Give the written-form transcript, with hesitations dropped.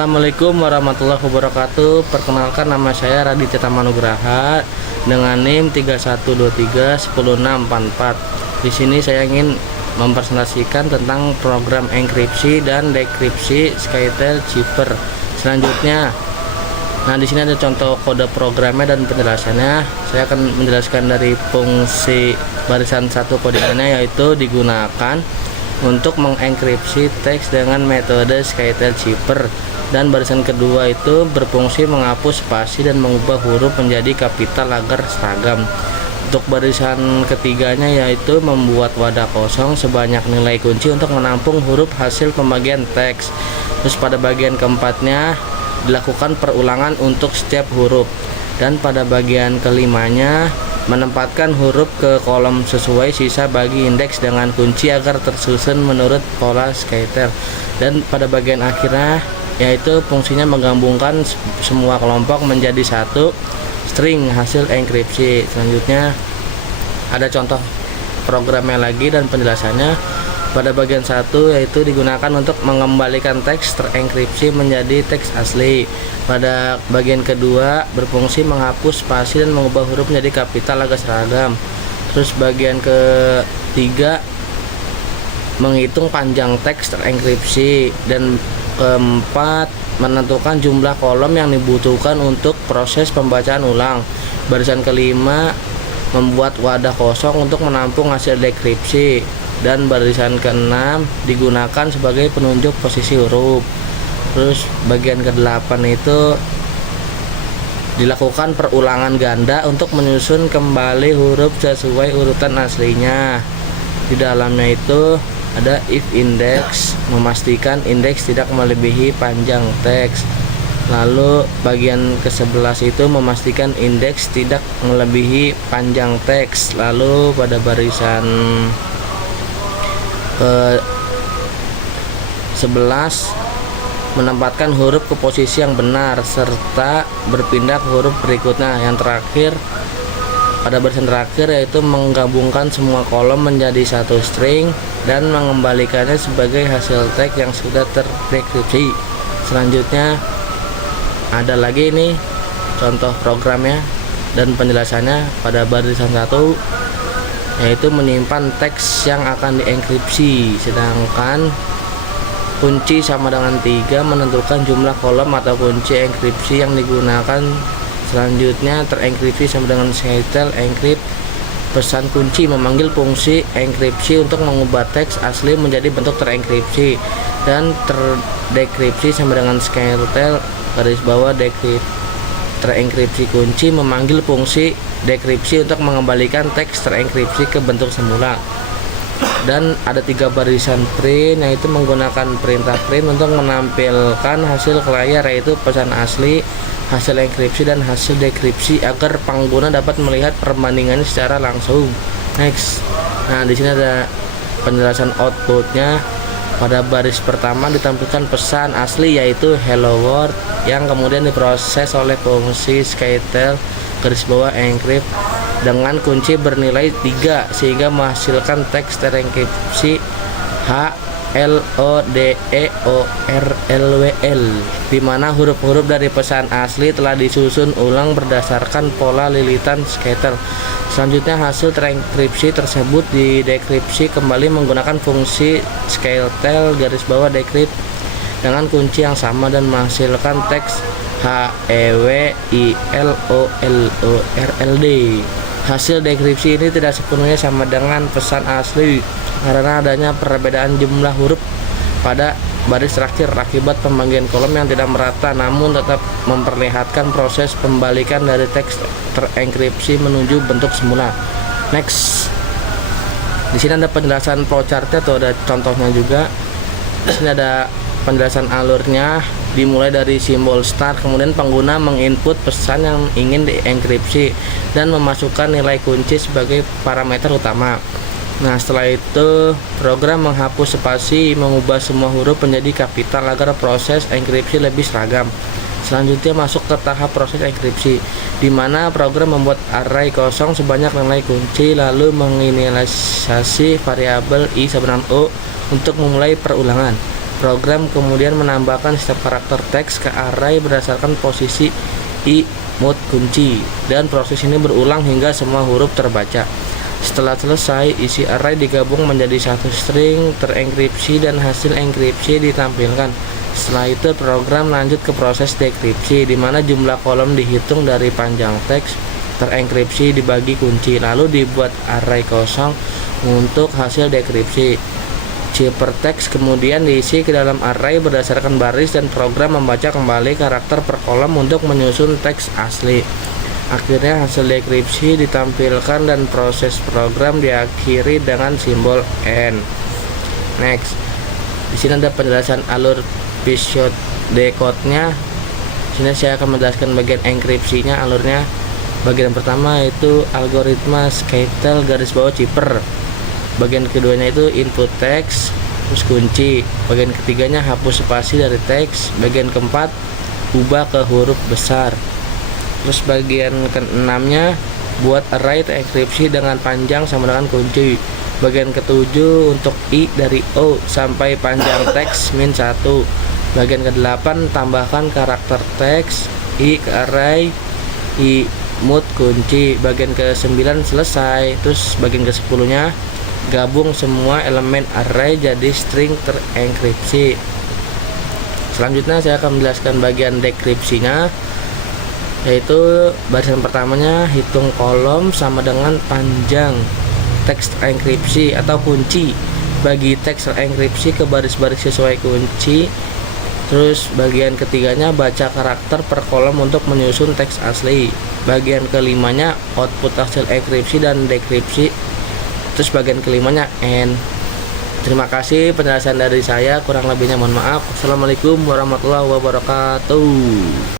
Assalamualaikum warahmatullahi wabarakatuh. Perkenalkan, nama saya Raditya Tamanugraha dengan NIM 3123 Di sini saya ingin mempresentasikan tentang program enkripsi dan dekripsi SkyTel Cipher. Selanjutnya, di sini ada contoh kode programnya dan penjelasannya. Saya akan menjelaskan dari fungsi barisan 1 kodenya, yaitu digunakan untuk mengenkripsi teks dengan metode SkyTel Cipher, dan barisan kedua itu berfungsi menghapus spasi dan mengubah huruf menjadi kapital agar seragam. Untuk barisan ketiganya yaitu membuat wadah kosong sebanyak nilai kunci untuk menampung huruf hasil pembagian teks. Terus pada bagian keempatnya dilakukan perulangan untuk setiap huruf, dan pada bagian kelimanya menempatkan huruf ke kolom sesuai sisa bagi indeks dengan kunci agar tersusun menurut pola SkyTel. Dan pada bagian akhirnya yaitu fungsinya menggabungkan semua kelompok menjadi satu string hasil enkripsi. Selanjutnya ada contoh programnya lagi dan penjelasannya. Pada bagian 1 yaitu digunakan untuk mengembalikan teks terenkripsi menjadi teks asli. Pada bagian kedua berfungsi menghapus spasi dan mengubah huruf menjadi kapital agar seragam. Terus bagian ketiga menghitung panjang teks terenkripsi, dan keempat menentukan jumlah kolom yang dibutuhkan untuk proses pembacaan ulang. Barisan kelima membuat wadah kosong untuk menampung hasil dekripsi, dan barisan keenam digunakan sebagai penunjuk posisi huruf. Terus bagian ke-8 itu dilakukan perulangan ganda untuk menyusun kembali huruf sesuai urutan aslinya. Di dalamnya itu ada if index, memastikan indeks tidak melebihi panjang teks. Lalu bagian ke-11 itu memastikan indeks tidak melebihi panjang teks. Lalu pada barisan ke-11 menempatkan huruf ke posisi yang benar serta berpindah ke huruf berikutnya. Yang terakhir, pada barisan terakhir yaitu menggabungkan semua kolom menjadi satu string dan mengembalikannya sebagai hasil teks yang sudah terdekripsi. Selanjutnya ada lagi ini contoh programnya dan penjelasannya. Pada barisan 1 yaitu menyimpan teks yang akan dienkripsi, sedangkan kunci sama dengan 3 menentukan jumlah kolom atau kunci enkripsi yang digunakan. Selanjutnya terenkripsi sama dengan SkyTel encrypt. Pesan kunci memanggil fungsi enkripsi untuk mengubah teks asli menjadi bentuk terenkripsi, dan terdekripsi sama dengan SkyTel garis bawah dekripsi. Terenkripsi kunci memanggil fungsi dekripsi untuk mengembalikan teks terenkripsi ke bentuk semula. Dan ada 3 barisan print, yaitu menggunakan perintah print untuk menampilkan hasil ke layar, yaitu pesan asli, hasil enkripsi, dan hasil dekripsi agar pengguna dapat melihat perbandingannya secara langsung. Next. Di sini ada penjelasan outputnya. Pada baris pertama ditampilkan pesan asli yaitu hello world, yang kemudian diproses oleh fungsi SkyTel garis bawah encrypt dengan kunci bernilai 3 sehingga menghasilkan teks terenkripsi HLODEORLWL, di mana huruf-huruf dari pesan asli telah disusun ulang berdasarkan pola lilitan SkyTel. Selanjutnya hasil terenkripsi tersebut didekripsi kembali menggunakan fungsi SkyTel garis bawah decrypt dengan kunci yang sama dan menghasilkan teks HEWILOLORLD. Hasil dekripsi ini tidak sepenuhnya sama dengan pesan asli karena adanya perbedaan jumlah huruf pada baris terakhir akibat pembagian kolom yang tidak merata, namun tetap memperlihatkan proses pembalikan dari teks terenkripsi menuju bentuk semula. Next. Di sini ada penjelasan flowchartnya atau ada contohnya juga. Di sini ada penjelasan alurnya, dimulai dari simbol start, kemudian pengguna menginput pesan yang ingin dienkripsi dan memasukkan nilai kunci sebagai parameter utama. Setelah itu program menghapus spasi, mengubah semua huruf menjadi kapital agar proses enkripsi lebih seragam. Selanjutnya masuk ke tahap proses enkripsi, di mana program membuat array kosong sebanyak nilai kunci, lalu menginisialisasi variabel i sama dengan o untuk memulai perulangan. Program kemudian menambahkan setiap karakter teks ke array berdasarkan posisi i mode kunci, dan proses ini berulang hingga semua huruf terbaca. Setelah selesai, isi array digabung menjadi satu string terenkripsi dan hasil enkripsi ditampilkan. Setelah itu program lanjut ke proses dekripsi, di mana jumlah kolom dihitung dari panjang teks terenkripsi dibagi kunci, lalu dibuat array kosong untuk hasil dekripsi. Ciphertext kemudian diisi ke dalam array berdasarkan baris, dan program membaca kembali karakter per kolom untuk menyusun teks asli. Akhirnya hasil dekripsi ditampilkan dan proses program diakhiri dengan simbol N. Next, di sini ada penjelasan alur Peugeot decode-nya. Sini saya akan menjelaskan bagian enkripsinya, alurnya. Bagian pertama itu algoritma Skytel garis bawah cipher. Bagian keduanya itu input teks terus kunci. Bagian ketiganya hapus spasi dari teks. Bagian keempat ubah ke huruf besar. Terus bagian keenamnya buat array terenkripsi dengan panjang sama dengan kunci. Bagian ketujuh untuk i dari o sampai panjang teks -1. Bagian ke-8 tambahkan karakter teks i ke array i mode kunci. Bagian ke-9 selesai. Terus bagian ke-10 nya gabung semua elemen array jadi string terenkripsi. Selanjutnya saya akan menjelaskan bagian dekripsinya, yaitu barisan pertamanya hitung kolom sama dengan panjang teks terenkripsi atau kunci. Bagi teks terenkripsi ke baris-baris sesuai kunci. Terus bagian ketiganya baca karakter per kolom untuk menyusun teks asli. Bagian kelimanya output hasil enkripsi dan dekripsi. Terus bagian kelimanya N. Terima kasih penjelasan dari saya, kurang lebihnya mohon maaf. Assalamualaikum warahmatullahi wabarakatuh.